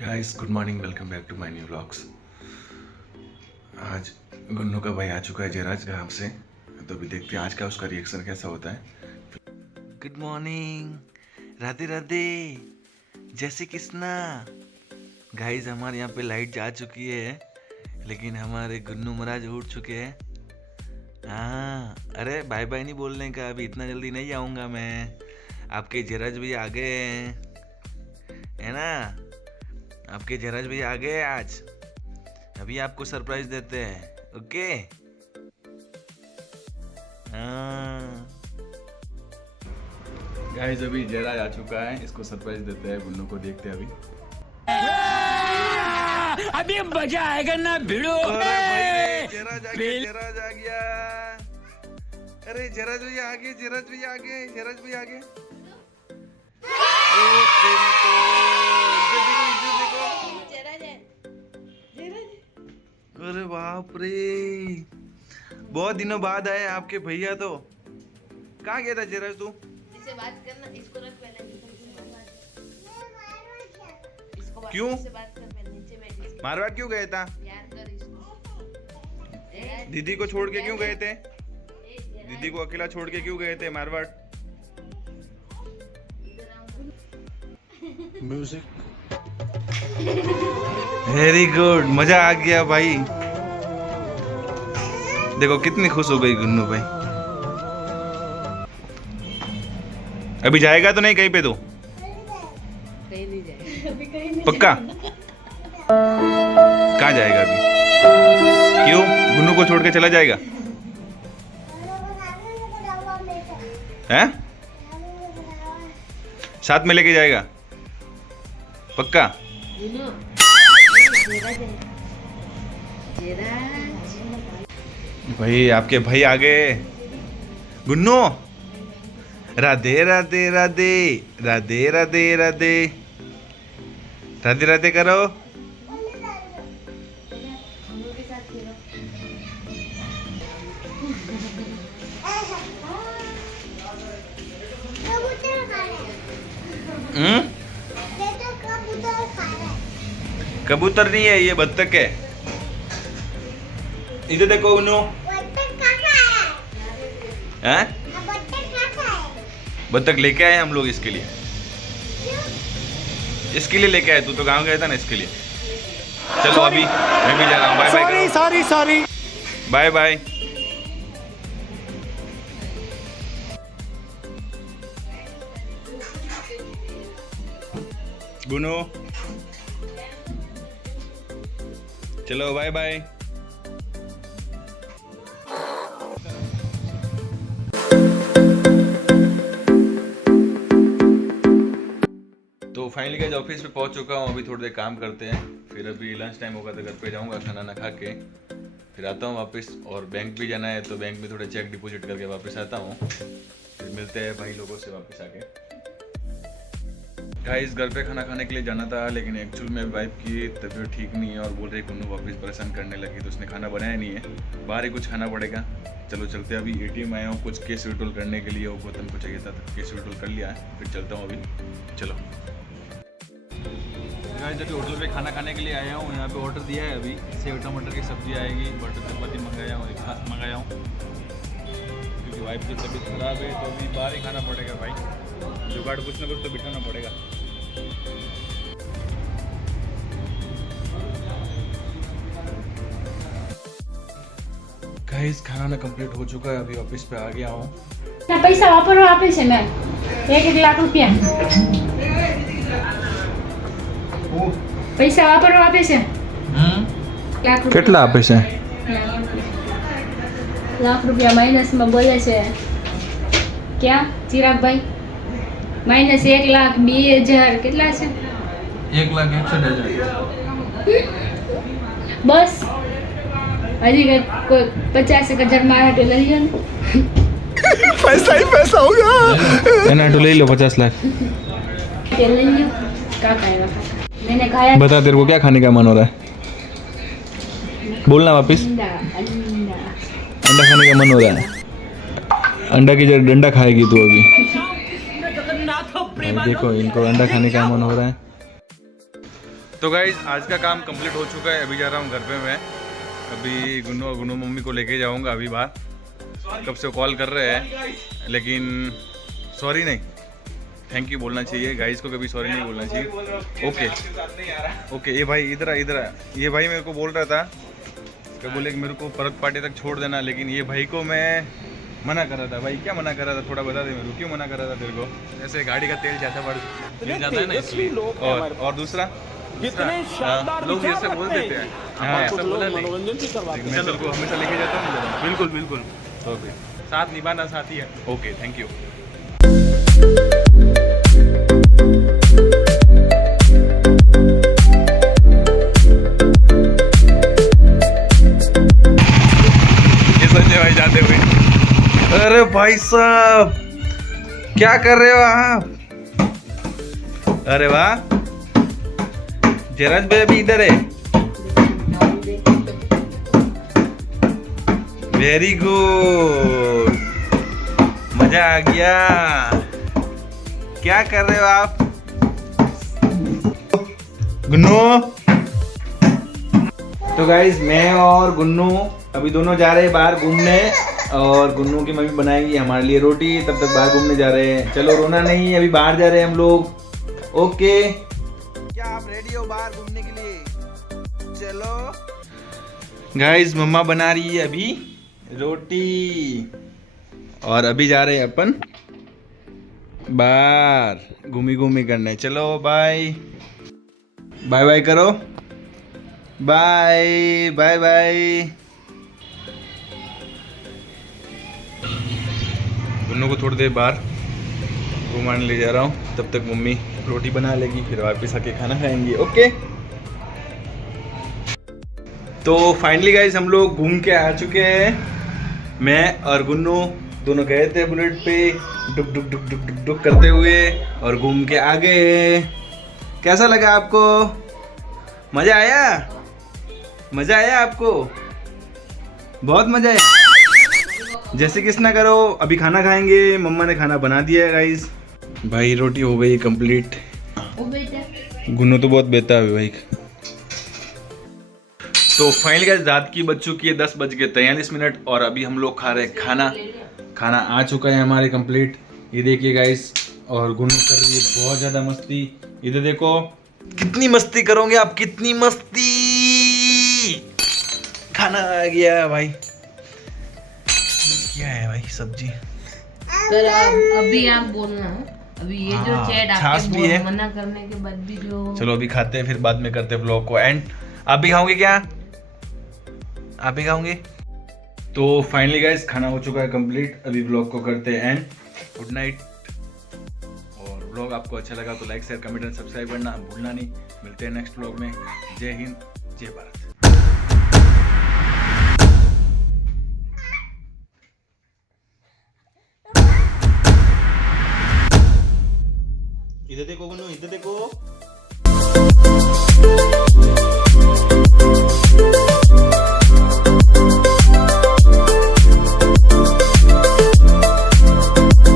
Guys good morning, welcome back to my new vlogs. आज गुन्नू का भाई आ चुका है जयराज गांव से, तो अभी देखते हैं आज का उसका रिएक्शन कैसा होता है। गुड मॉर्निंग, राधे राधे, जय श्री कृष्णा। गाइस हमारे यहाँ पे लाइट जा चुकी है, लेकिन हमारे गुन्नू महाराज उठ चुके हैं। हाँ, अरे बाय बाय नहीं बोलने का, अभी इतना जल्दी नहीं आऊँगा मैं। आपके जयराज भी आ गए है ना, आपके जयराज भी आ गए आज। अभी आपको सरप्राइज देते हैं, ओके। गाइस अभी जयराज आ चुका है, इसको सरप्राइज देते हैं, गुन्नू को देखते हैं अभी। अभी मजा आएगा ना भिड़ो। जयराज आ गया। अरे जयराज भैया आ गए, जयराज भैया आ गए, जयराज भैया आ गए। अरे बाप रे, बहुत दिनों बाद आए आपके भैया। तो कहाँ गया था जयराज तू? इससे बात करना, इसको रख पहले। इसको क्यों? इससे बात कर पहले, नीचे बैठ। मारवाड़ क्यों गए था? यार कर इसको। दीदी को छोड़ के क्यों गए थे? दीदी को अकेला छोड़ के क्यों गए थे मारवाड़? म्यूजिक वेरी गुड, मजा आ गया भाई। देखो कितनी खुश हो गई गुन्नू भाई। अभी जाएगा तो नहीं कहीं पे? तो कहीं नहीं जाएगा अभी, कहीं नहीं पक्का? कहाँ जाएगा अभी? क्यों, गुन्नू को छोड़ के चला जाएगा? हैं? साथ में लेके जाएगा पक्का? भाई आपके भाई आ गए। गुन्नू राधे राधे राधे राधे राधे राधे राधे राधे करो। कबूतर नहीं है, ये बत्तख है। इधर देखो गुन्नू। हैं? बत्तख लेके आए हम लोग इसके लिए। इसके लिए लेके आए, तू तो गांव गया था ना, इसके लिए। चलो अभी मैं भी जा रहा हूँ, bye bye. Sorry bye bye. Gunu चलो बाय बाय। तो फाइनली गाइस ऑफिस पे पहुंच चुका हूँ, अभी थोड़ी देर काम करते हैं, फिर अभी लंच टाइम होगा तो घर पे जाऊंगा, खाना ना खा के फिर आता हूँ वापस। और बैंक भी जाना है, तो बैंक में थोड़े चेक डिपॉजिट करके वापस आता हूँ, फिर मिलते हैं भाई लोगों से वापस आके। गाइस घर पे खाना खाने के लिए जाना था, लेकिन एक्चुअल में वाइफ की तबीयत ठीक नहीं है और बोल रही गुन्नू वापस परेशान करने लगी, तो उसने खाना बनाया नहीं है, बाहर ही कुछ खाना पड़ेगा। चलो चलते हैं, अभी एटीएम आया हूँ कुछ केस विड्रॉल करने के लिए, वो गौतम को चाहिए था, तो केस विड्रॉल कर लिया है, फिर चलता हूँ अभी। चलो गाइस अभी होटल पे खाना खाने के लिए आया हूँ, यहाँ पे ऑर्डर दिया है, अभी सेव टमाटर की सब्जी आएगी, बटर चपाती मंगाया हूँ, एक खास मंगाया हूँ, क्योंकि वाइफ की तबीयत खराब है, तो अभी बाहर ही खाना पड़ेगा भाई, जुगाड़ कुछ ना कुछ तो बिठाना पड़ेगा। गाइस खाना ना कंप्लीट हो चुका है, अभी ऑफिस पे आ गया हूँ। पैसा वापरवा આપે છે મેં 1 લાખ રૂપિયા પૈસા વાપરવા આપે છે લાખ રૂપિયા કેટલા આપે છે? લાખ રૂપિયા માઇનસમાં બોલે છે ક્યાં ચિરાગ ભાઈ? માઇનસ 1 લાખ 2000 કેટલા છે? 1,61,000 બસ હજી કોઈ 50,000 મારા હાટુ લઈ લો ને पैसा ही पैसा होगा। एनाटो ले लो 50 लाख। તે લઈ લો કાકા આવ્યા કાકા मैंने खाया बता तेरे को क्या खाने का मन हो रहा है? बोलना वापिस। अंडा अंडा अंडा खाने का मन हो रहा है। अंडा की जगह डंडा खाएगी तू अभी। देखो इनको अंडा खाने का मन हो रहा है। तो गाइज आज का काम कंप्लीट हो चुका है। अभी जा रहा हूँ घर पे मैं। अभी गुन्नू मम्मी को लेके जाऊँगा अभी बाहर। कब से कॉल कर रहे हैं लेकिन सॉरी नहीं, थैंक यू बोलना चाहिए। गाइज को कभी सॉरी नहीं बोलना चाहिए। ओके ये भाई इधर ये भाई मेरे को बोल रहा था कि बोले कि मेरे को परत पार्टी तक छोड़ देना, लेकिन ये भाई को मैं मना कर रहा था। भाई क्या मना कर रहा था, थोड़ा बता दे मेरे को, क्यों मना कर रहा था तेरे को? जैसे गाड़ी का तेल जाता है ना इसलिए। और दूसरा लोग ऐसे बोल देते हैं। हाँ, ऐसा बोला नहीं। मैं तेरे को हमेशा लेके जाता हूँ। बिल्कुल बिल्कुल, ओके साथ निभाना साथी है। Okay thank you. ये संजय भाई जाते हुए। अरे भाई साहब क्या कर रहे हो आप? अरे वाह, जयराज भाई अभी इधर है। वेरी गुड, मजा आ गया। क्या कर रहे हो आप? गुन्नू। तो गाइज मैं और गुन्नू अभी दोनों जा रहे हैं बाहर घूमने, और गुन्नू की मम्मी बनाएंगी हमारे लिए रोटी। तब तक बाहर घूमने जा रहे हैं। चलो रोना नहीं, अभी बाहर जा रहे हैं हम लोग। ओके क्या आप रेडी हो बाहर घूमने के लिए? चलो गाइज मम्मा बना रही है अभी रोटी, और अभी जा रहे हैं अपन बाहर घूमी करने। चलो बाय बाय बाय करो, बाय बाय बाय। गुन्नू को थोड़ी देर बाहर घुमाने ले जा रहा हूँ, तब तक मम्मी रोटी बना लेगी, फिर वापस आके खाना खाएंगे। ओके तो फाइनली गाइस हम लोग घूम के आ चुके हैं। मैं और गुन्नू दोनों गए थे बुलेट पे डुक डुक डुक डुक डुक डुक करते हुए, और घूम के आ गए। कैसा लगा आपको? मजा आया? मजा आया आपको? बहुत मजा आया। जैसे किस ना करो, अभी खाना खाएंगे। मम्मा ने खाना बना दिया है गाइस। भाई रोटी हो गई कंप्लीट। गुन्नू तो बहुत बेताब है भाई। तो फाइनली गाइस रात की बज चुकी है 10:43, और अभी हम लोग खा रहे हैं खाना। खाना आ चुका है हमारे कंप्लीट। ये देखिए गाइस, और गुन्नू कर रही है बहुत ज़्यादा मस्ती। इधर देखो कितनी मस्ती करोगे आप, कितनी मस्ती। खाना आ गया भाई। क्या है भाई? सब्जी। पर अभी आप बोलना, अभी ये जो हाँ, चैट छाछ भी है। मना करने के बाद भी जो। चलो अभी खाते हैं, फिर बाद में करते हैं ब्लॉग को एंड। आप भी खाओगे क्या? आप भी खाओगे? तो फाइनली गाइस खाना हो चुका है कंप्लीट। अभी ब्लॉग को करते हैं एंड। Good night. और ब्लॉग आपको अच्छा लगा तो like share comment and subscribe करना भूलना नहीं। मिलते हैं नेक्स्ट ब्लॉग में। जय हिंद, जय भारत।